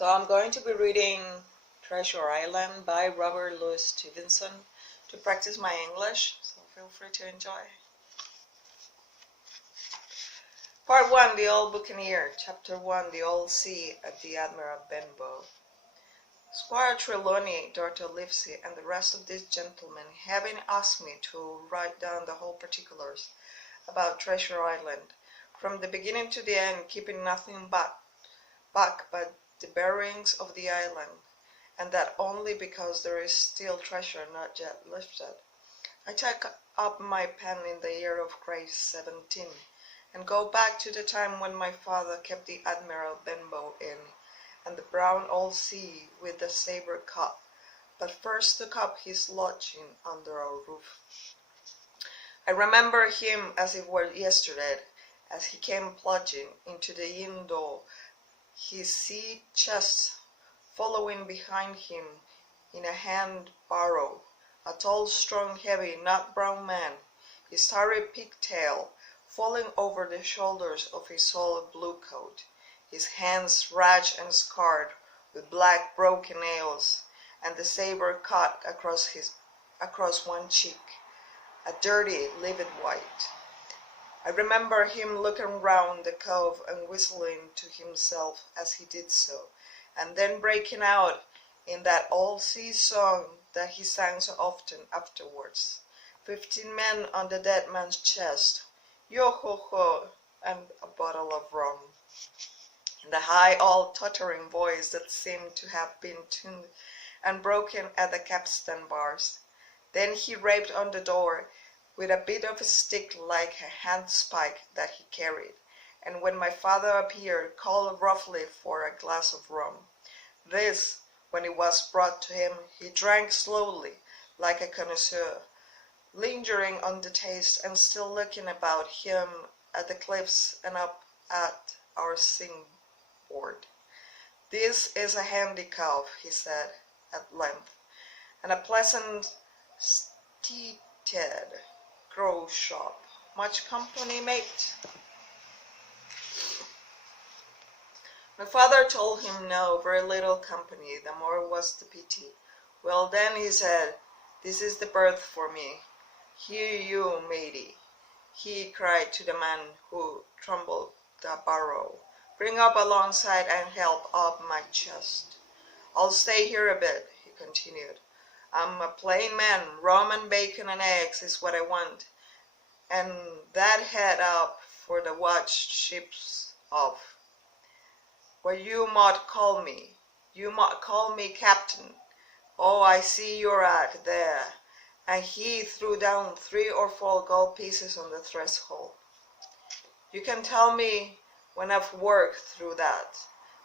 So I'm going to be reading Treasure Island by Robert Louis Stevenson to practice my English, so feel free to enjoy. Part 1, The Old Buccaneer, Chapter 1, The Old Sea at the Admiral Benbow. Squire Trelawney, Dr. Livesey, and the rest of these gentlemen having asked me to write down the whole particulars about Treasure Island, from the beginning to the end, keeping nothing back but the bearings of the island, and that only because there is still treasure not yet lifted. I take up my pen in the year of grace 17, and go back to the time when my father kept the Admiral Benbow Inn, and the brown old sea with the sabre cup, but first took up his lodging under our roof. I remember him as it were yesterday, as he came plunging into the inn door, his sea chest following behind him in a hand barrow, a tall, strong, heavy, nut brown man, his tarry pigtail falling over the shoulders of his solid blue coat, his hands ragged and scarred with black broken nails, and the sabre cut across one cheek, a dirty, livid white. I remember him looking round the cove and whistling to himself as he did so, and then breaking out in that old sea song that he sang so often afterwards. 15 men on the dead man's chest, yo-ho-ho, and a bottle of rum. In the high, old, tottering voice that seemed to have been tuned and broken at the capstan bars. Then he rapped on the door with a bit of a stick like a handspike that he carried, and when my father appeared, called roughly for a glass of rum. This, when it was brought to him, he drank slowly, like a connoisseur, lingering on the taste and still looking about him at the cliffs and up at our board. This is a handy cove, he said at length, and a pleasant steated grow shop. Much company, mate? My father told him no, very little company, the more was the pity. Well then, he said, this is the berth for me. Here you, matey, he cried to the man who trundled the barrow. Bring up alongside and help up my chest. I'll stay here a bit, he continued. I'm a plain man, rum and bacon and eggs is what I want, and that head up for the watch ship's off. What you might call me captain. Oh, I see you're at there, and he threw down 3 or 4 gold pieces on the threshold. You can tell me when I've worked through that,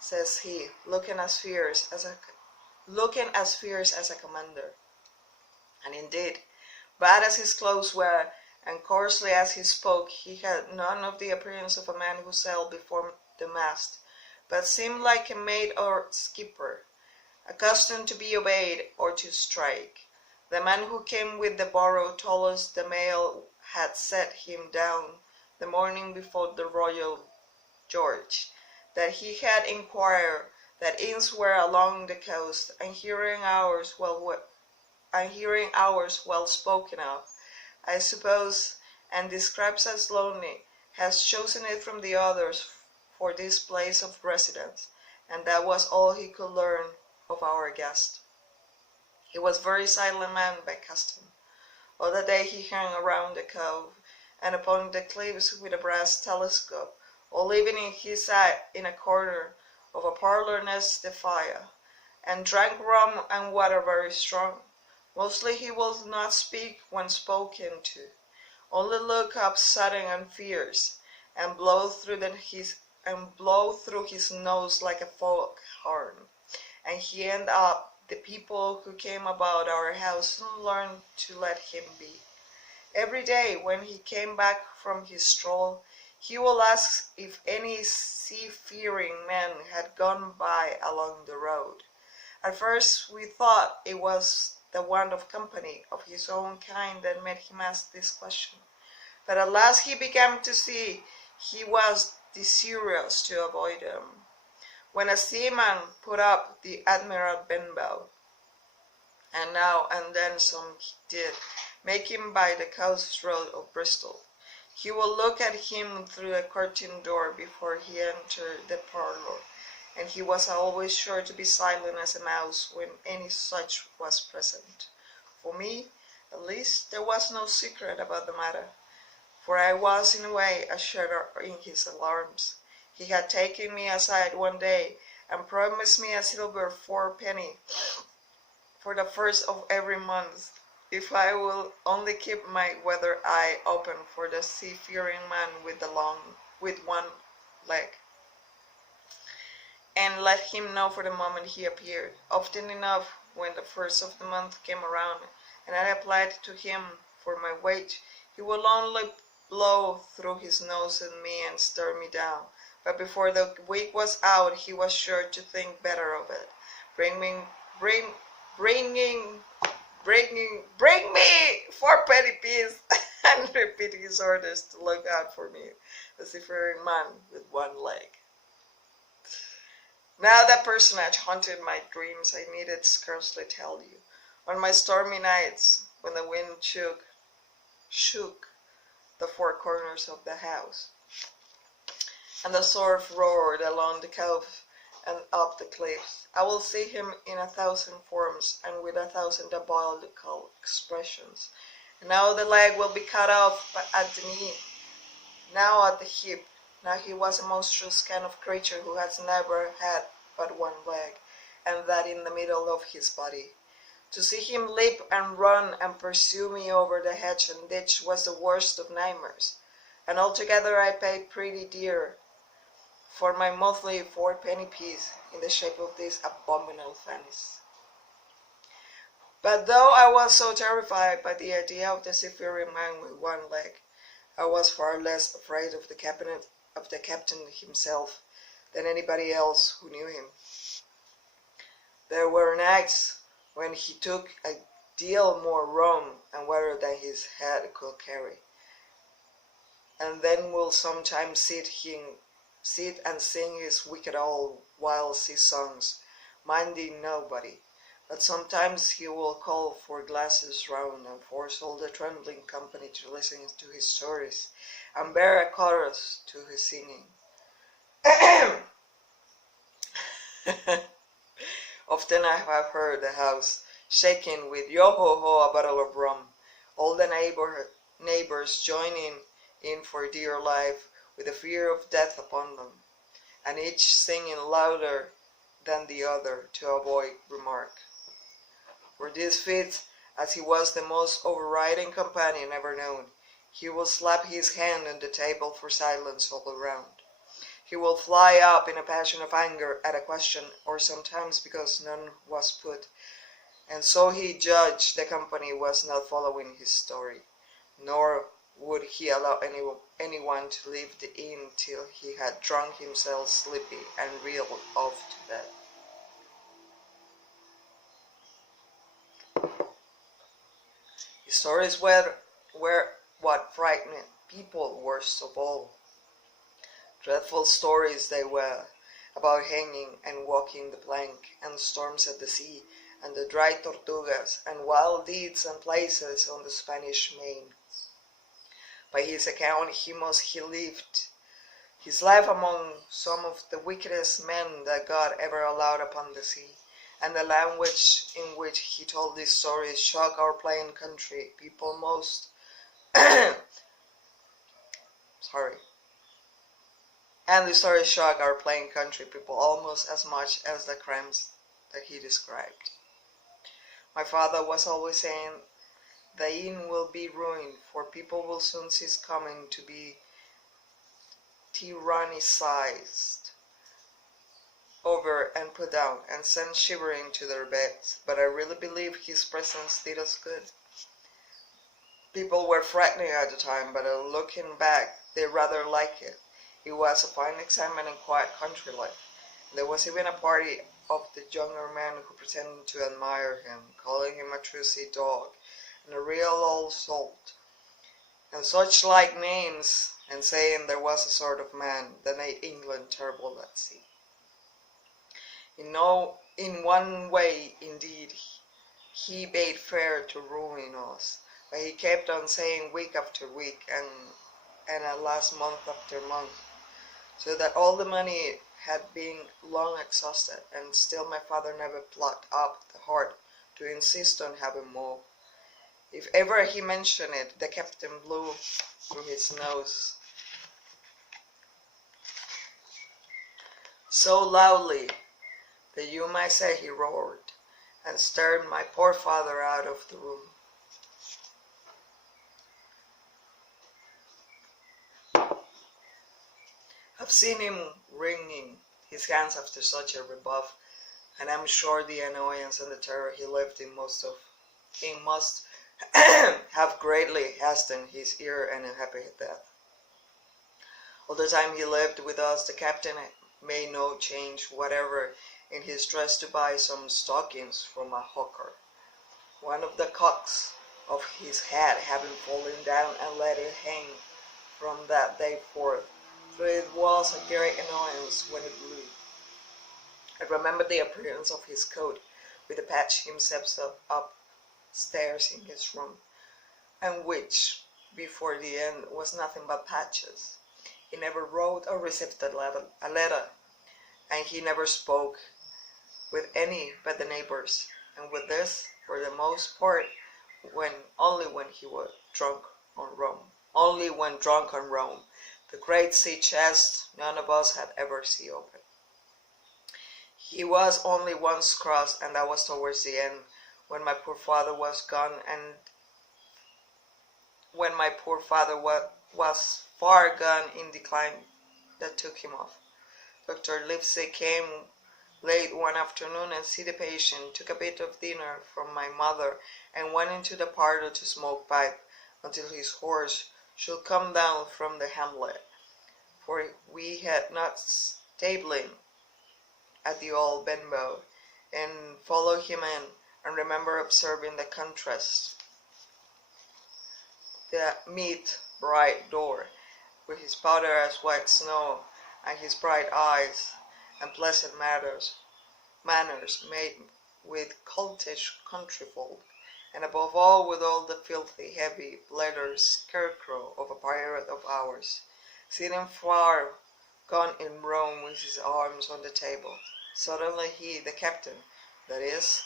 says he, looking as fierce as a commander. And indeed, bad as his clothes were, and coarsely as he spoke, he had none of the appearance of a man who sailed before the mast, but seemed like a mate or skipper, accustomed to be obeyed or to strike. The man who came with the barrow told us the mail had set him down the morning before the Royal George, that he had inquired that inns were along the coast, and hearing ours well spoken of, I suppose, and describes as lonely, has chosen it from the others for this place of residence, and that was all he could learn of our guest. He was a very silent man by custom. All the day he hung around the cove and upon the cliffs with a brass telescope. All evening he sat in a corner of a parlour next the fire, and drank rum and water very strong. Mostly he will not speak when spoken to, only look up sudden and fierce, and blow through his nose like a fog horn. And he ended up the people who came about our house soon learned to let him be. Every day when he came back from his stroll, he will ask if any seafaring men had gone by along the road. At first we thought it was the want of company of his own kind that made him ask this question, but at last he began to see he was desirous to avoid them. when a seaman put up the Admiral Benbow, and now and then some did, make him by the coast road of Bristol, he will look at him through the curtain door before he entered the parlour, and he was always sure to be silent as a mouse when any such was present. For me, at least, there was no secret about the matter, for I was in a way a sharer in his alarms. He had taken me aside one day and promised me a silver fourpenny for the first of every month, if I will only keep my weather eye open for the seafaring man with one leg, and let him know for the moment he appeared. Often enough, when the first of the month came around, and I applied to him for my wage, he would only blow through his nose at me and stare me down. But before the week was out, he was sure to think better of it, bring me fourpenny piece, and repeat his orders to look out for me, the seafaring man with one leg. Now that personage haunted my dreams, I needed scarcely tell you. On my stormy nights, when the wind shook the four corners of the house, and the surf roared along the cove and up the cliffs, I will see him in 1,000 forms and with 1,000 diabolical expressions. And now the leg will be cut off at the knee, now at the hip. Now he was a monstrous kind of creature who has never had but one leg, and that in the middle of his body. To see him leap and run and pursue me over the hedge and ditch was the worst of nightmares, and altogether I paid pretty dear for my monthly fourpenny piece in the shape of this abominable fancies. But though I was so terrified by the idea of the seafaring man with one leg, I was far less afraid of the captain himself than anybody else who knew him. There were nights when he took a deal more rum and water than his head could carry, and then will sometimes sit and sing his wicked old wild sea songs, minding nobody. But sometimes he will call for glasses round and force all the trembling company to listen to his stories and bear a chorus to his singing. Often I have heard the house shaking with yo-ho-ho, a bottle of rum, all the neighbors joining in for dear life with the fear of death upon them, and each singing louder than the other to avoid remark. For this fit, as he was the most overriding companion ever known, he will slap his hand on the table for silence all around. He will fly up in a passion of anger at a question, or sometimes because none was put, and so he judged the company was not following his story, nor would he allow anyone to leave the inn till he had drunk himself sleepy and reeled off to bed. His stories were what frightened people worst of all. Dreadful stories they were, about hanging and walking the plank, and storms at the sea, and the dry tortugas, and wild deeds and places on the Spanish Main. By his account he lived his life among some of the wickedest men that God ever allowed upon the sea, and the language in which he told these stories shocked our plain country people most and the stories shocked our plain country people almost as much as the crimes that he described. My father was always saying, the inn will be ruined, for people will soon cease coming to be tyrannized over and put down, and sent shivering to their beds. But I really believe his presence did us good. People were frightening at the time, but looking back, they rather liked it. It was a fine excitement and quiet country life. There was even a party of the younger men who pretended to admire him, calling him a true sea dog, and a real old salt, and such like names, and saying there was a sort of man that made England terrible at sea. In one way, indeed, he bade fair to ruin us, but he kept on saying week after week, and at last month after month, so that all the money had been long exhausted, and still my father never plucked up the heart to insist on having more. If ever he mentioned it, the captain blew through his nose so loudly that you might say he roared, and stared my poor father out of the room. I've seen him wringing his hands after such a rebuff, and I'm sure the annoyance and the terror he lived in must have greatly hastened his ear and a happy death. All the time he lived with us, the captain made no change whatever in his dress to buy some stockings from a hawker. One of the cocks of his hat having fallen down and let it hang from that day forth, so it was a great annoyance when it blew. I remember the appearance of his coat, with the patch himself upstairs in his room, and which, before the end, was nothing but patches. He never wrote or received a letter, and he never spoke with any but the neighbors, and with this, for the most part, only when he was drunk on rum. Only when drunk on rum. The great sea chest none of us had ever seen open. He was only once crossed, and that was towards the end, when my poor father was gone, and when my poor father was far gone in decline, that took him off. Dr. Livesey came late one afternoon and see the patient, took a bit of dinner from my mother, and went into the parlour to smoke pipe until his horse should come down from the hamlet, for we had not stabling at the old Benbow, and followed him in, and remember observing the contrast. The meat bright door, with his powder as white snow, and his bright eyes, and pleasant manners made with coltish country folk, and above all with all the filthy, heavy, leather scarecrow of a pirate of ours, sitting far gone in Rome with his arms on the table. Suddenly he, the captain, that is,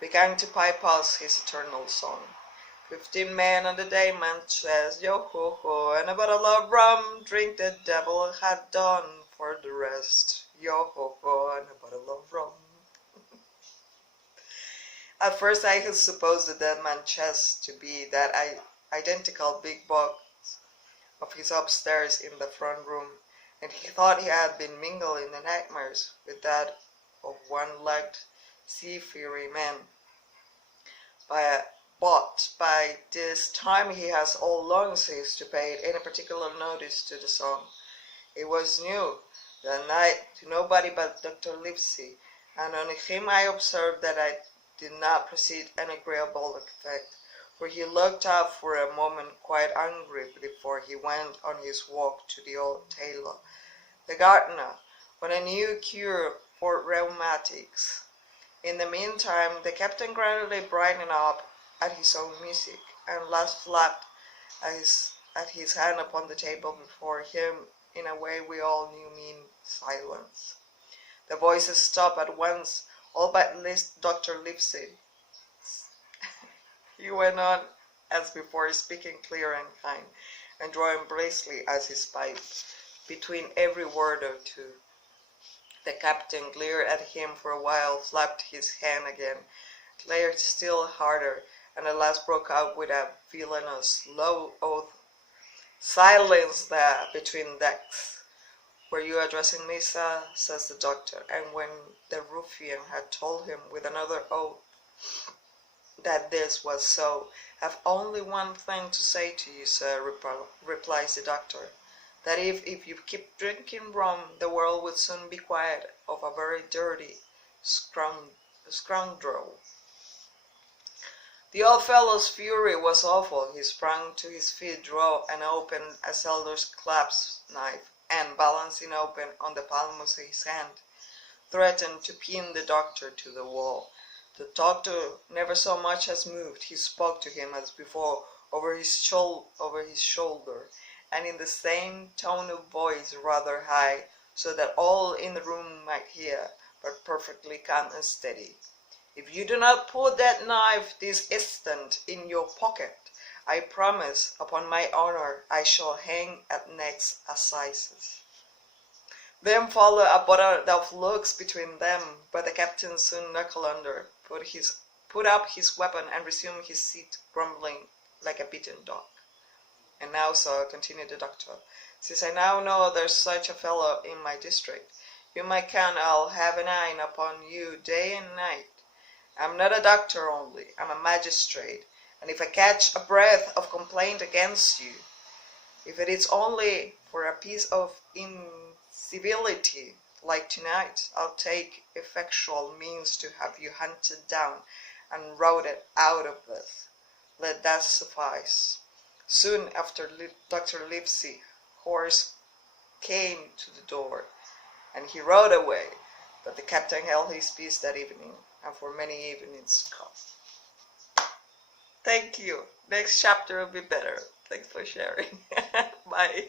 began to pipe us his eternal song. 15 men on the day, man says, yo ho ho, and a bottle of rum, drink the devil had done for the rest, yo ho ho, and a bottle of rum. At first I had supposed the dead man's chest to be that identical big box of his upstairs in the front room, and he thought he had been mingled in the nightmares with that of one-legged seafaring man. But by this time he has all long ceased to pay any particular notice to the song. It was new that night to nobody but Dr. Livesey, and on him I observed that I did not proceed an agreeable effect, for he looked up for a moment quite angry before he went on his walk to the old tailor, the gardener, on a new cure for rheumatics. In the meantime, the captain gradually brightened up at his own music, and last flapped at his hand upon the table before him in a way we all knew mean silence. The voices stopped at once, all but at least Dr. Livesey. He went on as before, speaking clear and kind, and drawing briskly as his pipe between every word or two. The captain glared at him for a while, flapped his hand again, glared still harder, and at last broke out with a villainous low oath. Silence there between decks. Were you addressing me, sir? Says the doctor, and when the ruffian had told him with another oath that this was so, have only one thing to say to you, sir, replies the doctor, that if you keep drinking rum, the world will soon be quiet of a very dirty scoundrel. The old fellow's fury was awful. He sprang to his feet, drew and opened a seller's clasp knife, and balancing open on the palm of his hand, threatened to pin the doctor to the wall. The doctor never so much as moved. He spoke to him as before over his shoulder, and in the same tone of voice, rather high, so that all in the room might hear, but perfectly calm and steady. If you do not put that knife this instant in your pocket, I promise, upon my honor, I shall hang at next assizes. Then followed a bother of looks between them, but the captain soon knuckled under, put up his weapon, and resumed his seat, grumbling like a beaten dog. And now, sir, continued the doctor, since I now know there's such a fellow in my district, you might count I'll have an eye upon you day and night. I'm not a doctor only, I'm a magistrate, and if I catch a breath of complaint against you, if it is only for a piece of incivility like tonight, I'll take effectual means to have you hunted down and routed out of it. Let that suffice. Soon after, Dr. Livesey's horse came to the door, and he rode away, but the captain held his peace that evening, and for many evenings to come. Thank you. Next chapter will be better. Thanks for sharing. Bye.